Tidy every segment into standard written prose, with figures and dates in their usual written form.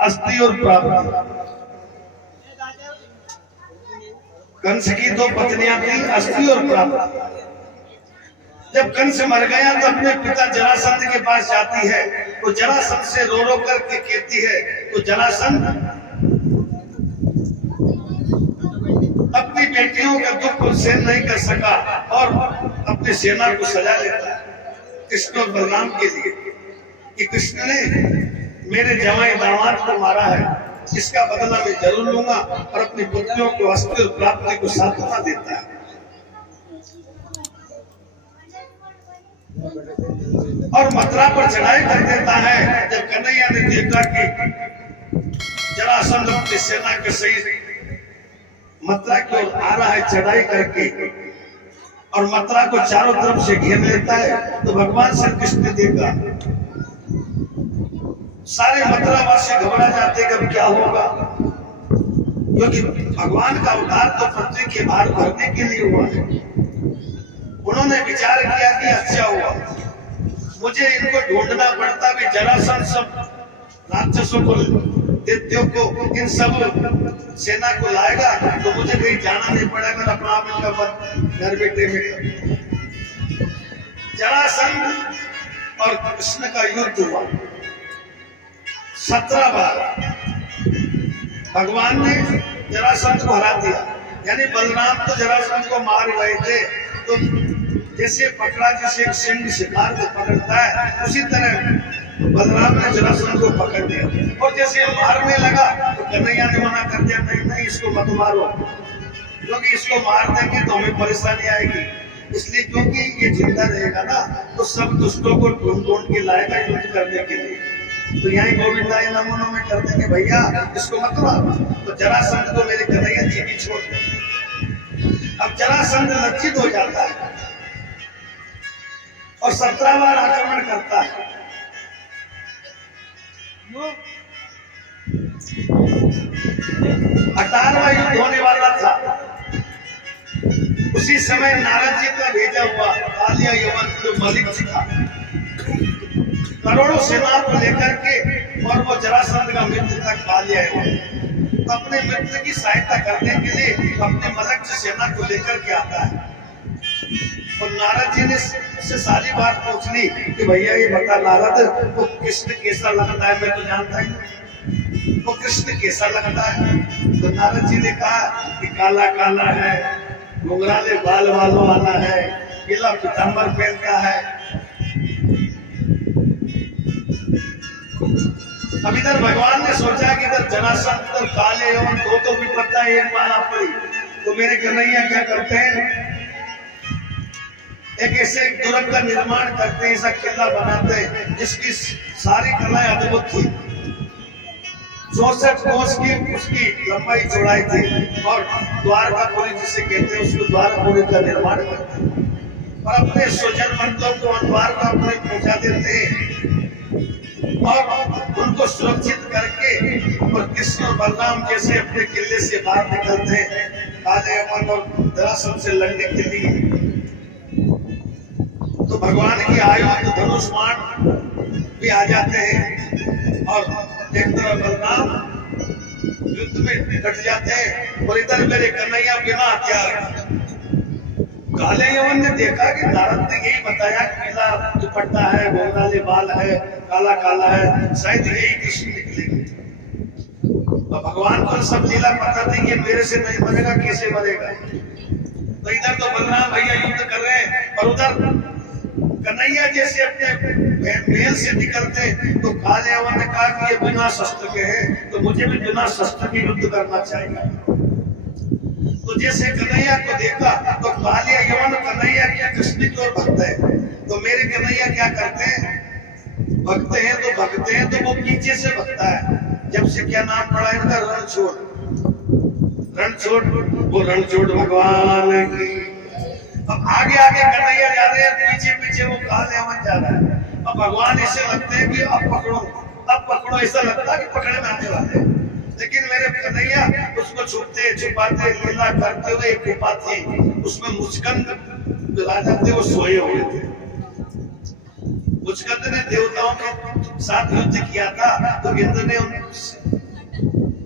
अस्थि और प्राप्ति। कंस की दो पत्नियां थी, अस्थि और प्राप्ति। जब कंस मर गया तो अपने पिता जरासंध के पास जाती है, तो जरासंध से रो रो करके कहती है, तो जरासंध अपनी बेटियों का दुख सहन नहीं कर सका और अपनी सेना को सजा लेता है कृष्ण और बलराम के लिए कि कृष्ण ने मेरे जवाई दामाद को मारा है, इसका बदला मैं जरूर लूंगा, और अपनी पुत्रियों को अस्थि और प्राप्ति को सांत्वना देता है। और मथुरा पर चढ़ाई कर देता है। जब कन्हैया ने देखा कि जरासंध अपनी सेना के सही मथुरा की ओर आ रहा है चढ़ाई करके, और मथुरा को चारों तरफ से घेर लेता है, तो भगवान श्री कृष्ण ने देखा, सारे मथुरावासी घबरा जाते कि अब क्या होगा, क्योंकि भगवान का अवतार तो पृथ्वी के भार भरने के लिए हुआ है। उन्होंने विचार किया कि अच्छा हुआ, मुझे इनको ढूंढना पड़ता भी, जरासंध सब राक्षसों को, दैत्यों को, इन सब सेना को लाएगा तो मुझे कहीं जाना नहीं पड़ेगा, अपना आप इनका वध घर बैठे में। जरासंध और कृष्ण का युद्ध हुआ 17 बार। भगवान ने जरासंध को हरा दिया, यानी बलराम तो जरासंध को मार गए थे, तो जैसे पकड़ा, जैसे एक सिंह शिकार को पकड़ता है, उसी तरह बलराम ने जरासंध को पकड़ लिया। और जैसे मारने लगा तो कन्हैया ने मना कर दिया, नहीं नहीं इसको मत मारो, क्योंकि इसको मार देंगे तो हमें परेशानी आएगी, इसलिए क्योंकि ये जिंदा रहेगा ना तो सब दुष्टों को ढूंढ ढूंढ के लाएगा युद्ध करने के लिए। तो यही गोविंदा नमूनों में कर देंगे, भैया इसको मत मारो, तो जरासंध को मेरे कन्हैया जी की छोड़ दे। अब जरासंध लज्जित हो जाता है और 17 बार आक्रमण करता है। 18वां युद्ध होने वाला था। उसी समय नारद जी का भेजा हुआ कालिया यवन जो मलिक जी था, करोड़ों सेना को लेकर के, और वो जरासंध का मित्र था कालिया यवन, तो अपने मित्र की सहायता करने के लिए अपने मलक सेना को लेकर के आता है। और नारद जी ने से सारी बात पूछ ली कि भैया ये बता नारद, वो कृष्ण कैसा लगता है, मैं तो जानता ही वो कृष्ण कैसा लगता है। तो नारद जी ने कहा कि काला काला है, घुंघराले बाल वालों वाला है, पीला पीतांबर पहनता है। अब इधर भगवान ने सोचा कि इधर जरासंध और काले यवन दो तो विपत्ता एक माना पड़ी, तो मेरे कन्हैया क्या करते हैं, एक ऐसे दुर्ग का निर्माण करते हैं, ऐसा किला बनाते हैं जिसकी सारी कलाएं अद्भुत थी। 64 कोस की उसकी लंबाई चौड़ाई थी, और द्वारकापुरी जिसे कहते हैं उसको द्वारकापुरी का निर्माण करते हैं, और अपने स्वजन बंधुओं को द्वारकापुरी पहुंचा देते हैं और उनको सुरक्षित करके, और कृष्ण और बलराम जैसे अपने किले से बाहर निकलते हैं काले यवन और जरासंध से लड़ने के लिए। तो भगवान की आयुध धनुष्मान भी आ जाते हैं, और एक तरफ बलराम युद्ध में डट जाते हैं, और इधर मेरे कन्हैया बिना हथियार। काले यवन ने देखा कि नारद ने यही बताया, पीला दुपट्टा है, घुंघराले बाल है, काला काला है, शायद यही कृष्ण निकलेगा। तो भगवान को सब लीला पता थी कि मेरे से नहीं मरेगा, कैसे मरेगा। तो इधर तो बलराम भैया युद्ध कर रहे हैं, और उधर कन्हैया जैसे अपने मेल से निकलते, तो काले यवन ने कहा कि ये बिना शस्त्र के हैं, तो मुझे भी बिना शस्त्र के युद्ध करना चाहिए। तो जैसे कन्हैया को देखा तो काले यवन कन्हैया के कृष्ण की ओर भगते हैं, तो मेरे कन्हैया क्या करते हैं, भगते हैं तो वो पीछे से भगता है। जब से क्या नाम पड़ा इनका, रणछोड़। वो रणछोड़ भगवान की। अब आगे आगे कन्हैया जा रहे हैं, पीछे पीछे वो काले यवन जा रहा है। अब भगवान ऐसे लगते हैं कि अब पकड़ो, ऐसा लगता है कि पकड़े में आने वाले हैं, लेकिन मेरे कन्हैया उसको छुपते छुपाते लीला करते हुए एक कृपा थी, उसमें मुस्कंद राजा थे, वो सोए हुए थे। मुचकंद ने देवताओं के साथ युद्ध किया था, तो इंद्र ने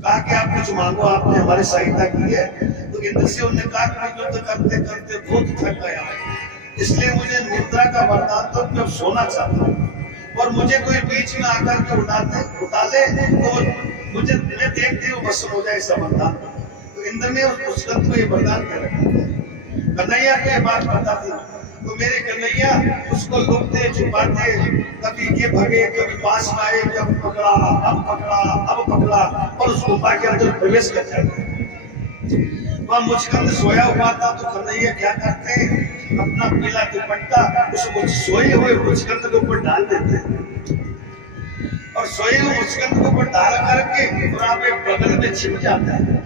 कहा कि आप कुछ मांगो, आपने हमारी सहायता की है। तो इंद्र से उन्होंने कहा कि युद्ध करते करते बहुत थक गया है, इसलिए मुझे निद्रा का वरदान तो मैं सोना चाहता हूँ, और मुझे कोई बीच में आकर के उठा ले तो मुझे मैं देखते हुए भस्म हो जाए, ऐसा वरदान। तो इंद्र ने उस मुचकंद को ये वरदान कर रखा। कन्हैया को ये बात पता थी, तो मेरे कन्हैया उसको लुकते छुपाते, कभी ये भगे, कभी पास में आए, जब पकड़ा अब पकड़ा और उस गुफा के अंदर प्रवेश कर जाते। वह मुचकंद सोया हुआ था, तो कन्हैया क्या करते, अपना पीला दुपट्टा उस सोए हुए मुचकंद के ऊपर डाल देते, और सोए हुए मुचकंद के ऊपर डाल करके वहां पे बगल में छिप जाता है।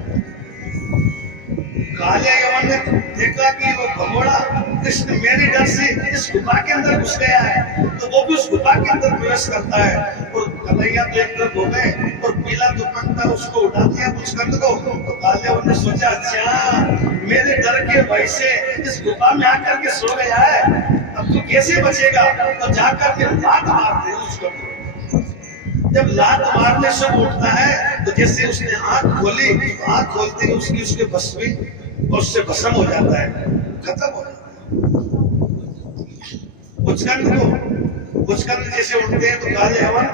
कालिया यमन ने देखा कि वो भगोड़ा कृष्ण मेरे डर से इस गुफा के अंदर घुस गया है, तो वो भी उस गुफा के अंदर प्रवेश करता है। और कन्हैया तो एक तरफ हो गए और पीला दुपट्टा उसको उठा दिया मुचकंद को। तो कालिया ने सोचा, अच्छा मेरे डर के भय से इस गुफा में आकर के सो गया है, अब तो कैसे बचेगा? तो जाकर के लात मारते उसको। जब लात मारने से उठता है, तो जैसे उसने आंख खोली, आंख खोलते ही उसके बस में और उससे भस्म हो जाता है, खत्म हो जाता है। मुचकंद जैसे उठते हैं तो काले हवन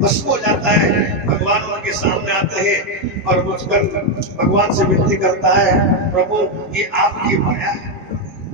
भस्म हो जाता है। भगवान उनके सामने आते हैं और मुचकंद भगवान से विनती करता है, प्रभु ये आपकी माया है,